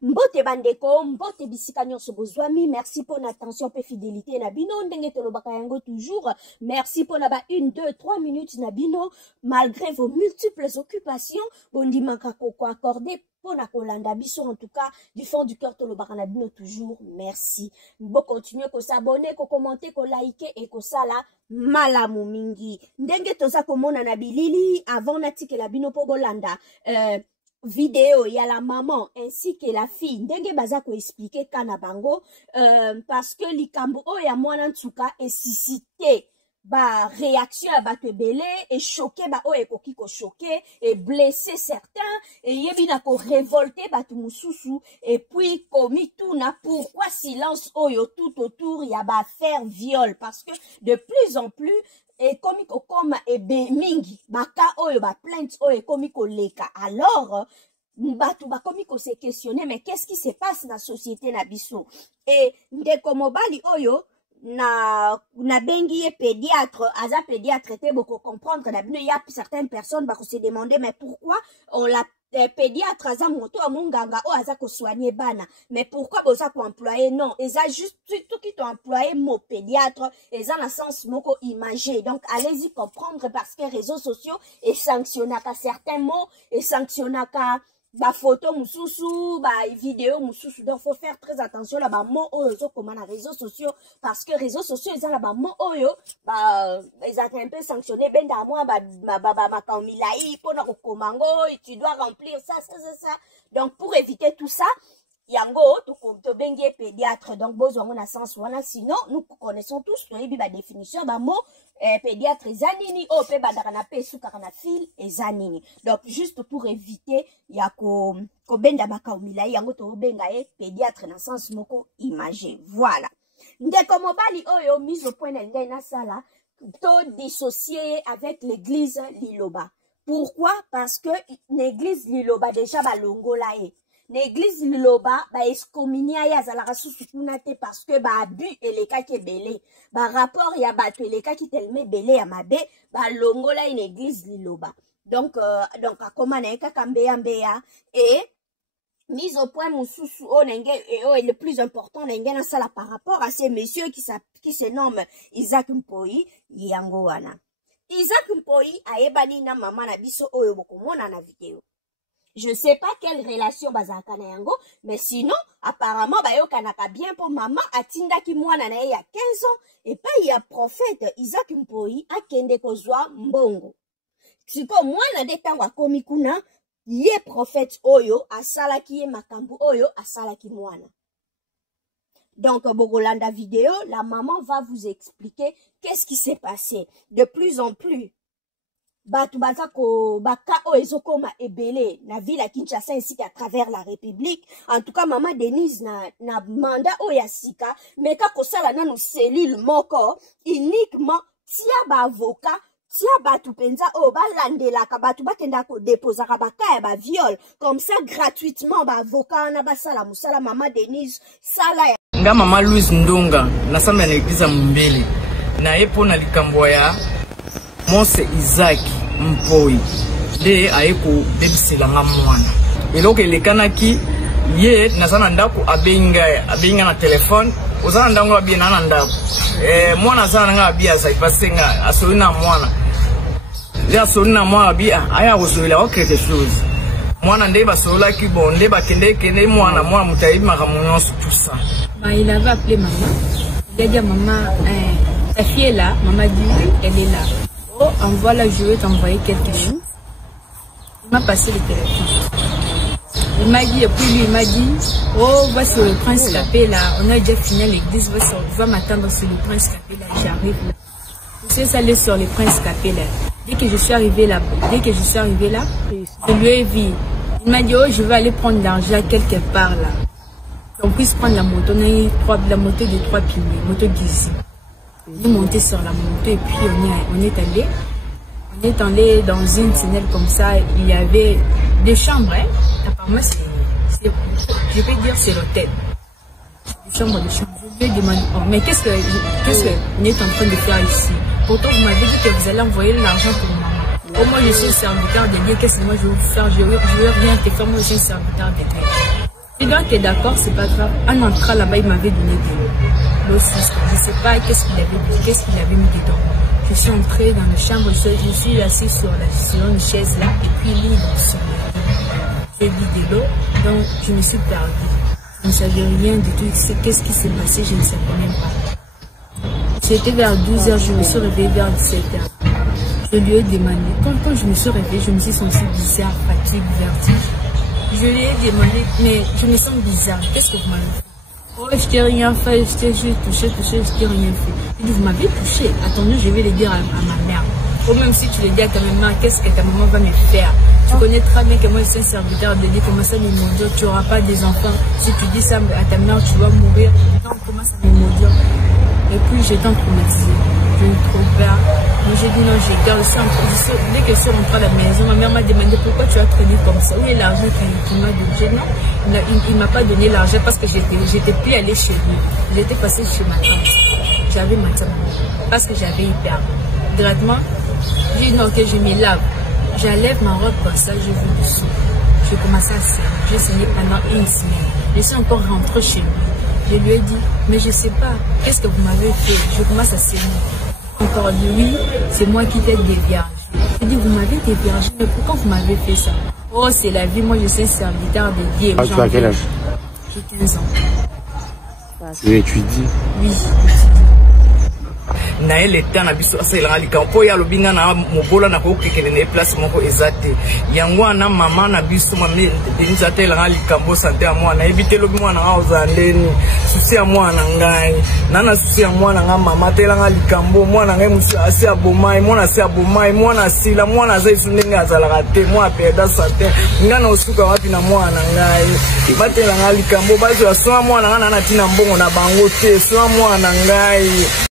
Mbote bandeko, mbote bisika nyonso bozwami, merci pour l'attention et fidélité na bino, ndenge tolobaka yango toujours, merci pour na ba 1, 2, 3 minutes na bino, malgré vos multiples occupations, bondimaka koko accordé pour na kolanda biso, en tout cas, du fond du cœur tolobaka na bino toujours, merci. Bon continuer ko s'abonner, ko commenter, ko liker et ko sala malamu mingi. Ndenge toza komona na bilili, avant na tike la bino po bolanda, vidéo, il y a la maman ainsi que la fille. Ndenge baza ko expliquer kana bango parce que likambo o ya mwana ntuka et suscité ba réaction à bato belé et choqué ba o ekoki ko choqué et blessé certains et yebina ko révolté bato mususu et puis komi tout na pourquoi silence oyo tout autour il y a ba faire viol parce que de plus en plus et comme et mingi baka oyo ba plainte oyo comme leka alors batu ba comme se questionner mais qu'est-ce qui se passe dans la société na biso et ndeko mobali oyo na bengi pédiatre aza pédiatre te beaucoup comprendre na bino il y a certaines personnes ba se demander mais pourquoi on l'a pédiatre aza moto amunganga o aza ko soigner bana mais pourquoi boza ko employer non eza juste tout qui t'ont employé mot pédiatre eza na sens moko imagé donc allez-y comprendre parce que réseaux sociaux et sanctionnaka certains mots et sanctionnaka ba photo mususu ba vidéo mususu donc faut faire très attention là ba mots oyo comme na réseaux sociaux parce que réseaux sociaux ils ont là ba mots oyo ba ils ont un peu sanctionné ben da moi ba makamilai pour na komango tu dois remplir ça donc pour éviter tout ça yango to bengi pédiatre donc besoin on a sens wana sinon nous connaissons tous la définition ba mot pédiatre zanini o pe badaka na pe suka na fil zanini donc juste pour éviter ya ko benda makamila yango to benga pédiatre na sens moko imagé voilà ndeko mobali oyo mise au point na sala to dissocier avec l'église Liloba. Pourquoi? Parce que l'église Liloba déjà ba longola l'église Liloba ba excommunia ya zalaka susukuna te parce que ba abus et les cas qui belé ba rapport ya ba to les cas qui telme belé ya mabe ba longola une église Liloba donc akoma na eka kambeya mbeya et mise au point mususu o nenge et le plus important nenge na sala par rapport à ces messieurs qui se nomment Isaac Mpoi yango wana Isaac Mpoi ayebani na mama na biso oyo bokomona na vidéo. Je sais pas quelle relation bazaka na yango, mais sinon, apparemment, bayokanaka bien pour maman, atinda ki mwana na ya 15 ans, et pas il y a prophète Isaac Mpoi, a kende kozwa mbongo. Siko mwana de tangwa komikuna, ye prophète oyo, asala ki ye makambu oyo, asala ki mwana. Donc, Bogolanda vidéo, la maman va vous expliquer qu'est-ce qui s'est passé. De plus en plus, batu bazako baka o ezokoma ebele na ville à Kinshasa ainsi qu'à travers la République. En tout cas, maman Denise na mandat o ya sika, mais ka kosala na no cellule moko uniquement tia ba avocat, tia batu penza o ba landela ka batu bakenda ko déposer ka baka ba viol comme ça gratuitement ba avocat na basala musala maman Denise sala nga mama Louise Ndonga na samba na église Mumbele na epo na likambo ya Mose Isaac Mpoi de aeko bebisela nga mwana eloko elekanaki ye nazana ndako abenga na telefone ozana ndango abina na ndako mwana zana nga abia sa ipasenga asolina mwana ya asolina mwana abia aya kosolela o quelque chose mwana ndeba sola ki bon ndeba kende mwana mutayibi makamunyoso tout ça. Il avait appelé maman. Il a dit à maman, ta fille est là. Maman dit, elle est là. Oh, envoie-la, je vais t'envoyer quelque chose. Il m'a passé le téléphone. Il m'a dit, et puis lui, il m'a dit, oh, va sur le Prince Capé là. On a déjà fini à l'église, va m'attendre sur le Prince Capé là. J'arrive là. Je suis allée sur le Prince Capé là. Dès que je suis arrivée là, je lui ai vu. Il m'a dit, oh, je vais aller prendre l'argent quelque part là. On puisse prendre la moto, la moto de 3 piliers, moto d'ici. On est monté sur la moto et puis on est allé dans une tunnel comme ça. Il y avait des chambres. Hein. Apparemment, je vais dire c'est l'hôtel. Des chambres. Je lui ai demandé, oh, mais qu'est-ce que vous êtes en train de faire ici? Pourtant, vous m'avez dit que vous allez envoyer l'argent pour maman. Oh, moi, je suis serviteur de Dieu. Qu'est-ce que moi je vais vous faire? Je ne veux rien te faire. Moi, je suis serviteur de Dieu. Et donc, d'accord, c'est pas grave. En entrant là-bas, il m'avait donné de l'eau. Je sais pas qu'est-ce qu'il avait mis dedans. Je suis entrée dans la chambre, je suis assise sur une chaise là, et puis libre sur j'ai bu de l'eau, donc je me suis perdue. Je ne savais rien du tout. Qu'est-ce qui s'est passé, je ne savais même pas. J'étais vers 12h, je me suis réveillée vers 17h. Je lui ai demandé, quand je me suis réveillée, je me suis sentie bizarre, fatigue, vertige. Je lui ai demandé, mais je me sens bizarre, qu'est-ce que vous m'avez fait? Oh, je t'ai rien fait, je t'ai juste touché, je t'ai rien fait. Il dit, vous m'avez touché. Attendez, je vais le dire à ma mère. Ou même si tu le dis à ta maman, qu'est-ce que ta maman va me faire? Tu connais très bien que moi je suis un serviteur de Dieu, comment ça me maudire, tu n'auras pas des enfants. Si tu dis ça à ta mère, tu vas mourir. Non, comment ça me maudire? Et puis j'étais en traumatisée. Je me trouve peur. Mais j'ai dit non, j'ai garde. Dès que je suis rentrée à la maison, ma mère m'a demandé pourquoi tu as traîné comme ça. Où est l'argent qu'il m'a donné? Non, il ne m'a pas donné l'argent parce que j'étais plus allée chez lui. J'étais passée chez ma tante. J'avais ma tante. Parce que j'avais eu peur. Gratuitement, j'ai dit non, que je me lave. J'enlève ma robe comme ça, je vais dessous. J'ai commencé à saigner. J'ai saigné pendant une semaine. Je suis encore rentrée chez lui. Je lui ai dit, mais je ne sais pas, qu'est-ce que vous m'avez fait? Je commence à saigner. Encore lui, c'est moi qui t'ai déviergé. Je dis, vous m'avez déviergé, mais pourquoi vous m'avez fait ça? Oh, c'est la vie, moi je suis serviteur de Dieu. Tu as quel âge? J'ai 15 ans. Tu étudies? Oui. na ele tana biso asailanga likampo ya lobinga na mobola na ko kekele ne place moko ezate yango na mama na biso mame denisa telanga likampo santé ya mwana ebite lobi mwana nga ozandeni susi ya mwana ngai nana susi ya mwana nga mama telanga likampo mwana ngai musi asi abomai mwana asi abomai mwana sila mwana za isu ndenge azalaka te mwana peda santé ngana osuka wapi na mwana ngai batelanga likampo bazo asoma mwana nga na tina mbongo na bango te soma mwana ngai